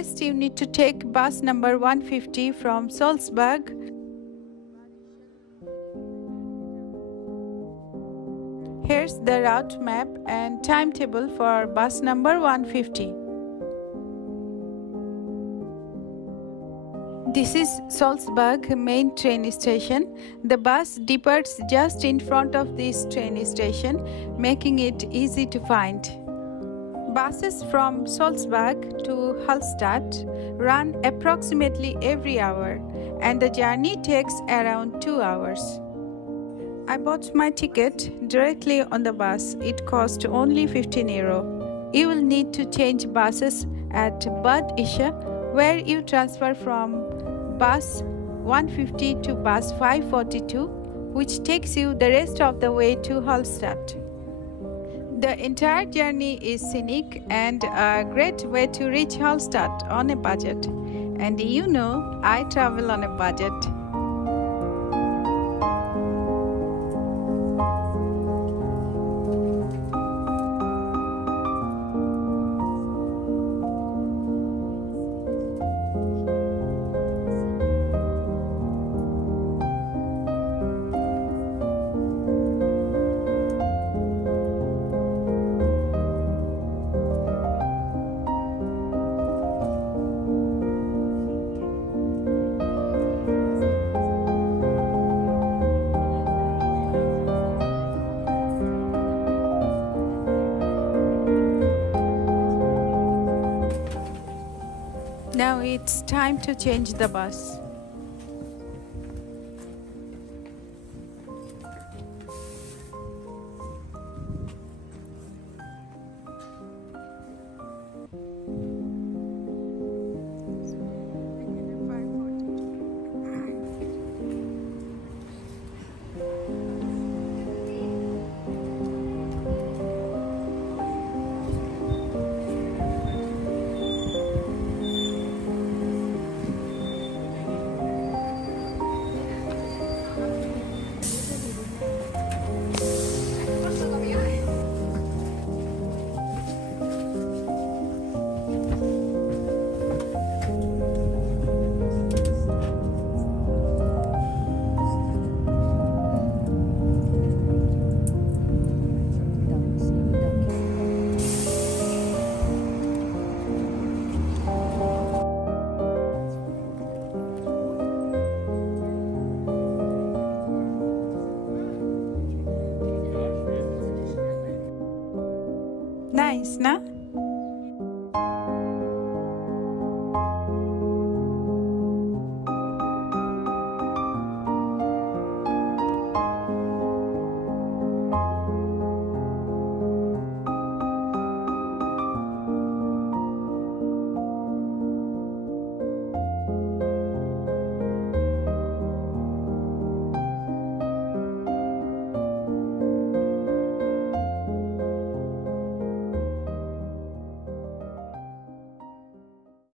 First, you need to take bus number 150 from Salzburg. Here's the route map and timetable for bus number 150. This is Salzburg main train station. The bus departs just in front of this train station, making it easy to find. Buses from Salzburg to Hallstatt run approximately every hour, and the journey takes around 2 hours. I bought my ticket directly on the bus. It cost only 15 euro. You will need to change buses at Bad Isha, where you transfer from bus 150 to bus 542, which takes you the rest of the way to Hallstatt. The entire journey is scenic and a great way to reach Hallstatt on a budget. And you know, I travel on a budget. Now it's time to change the bus. Nice, na?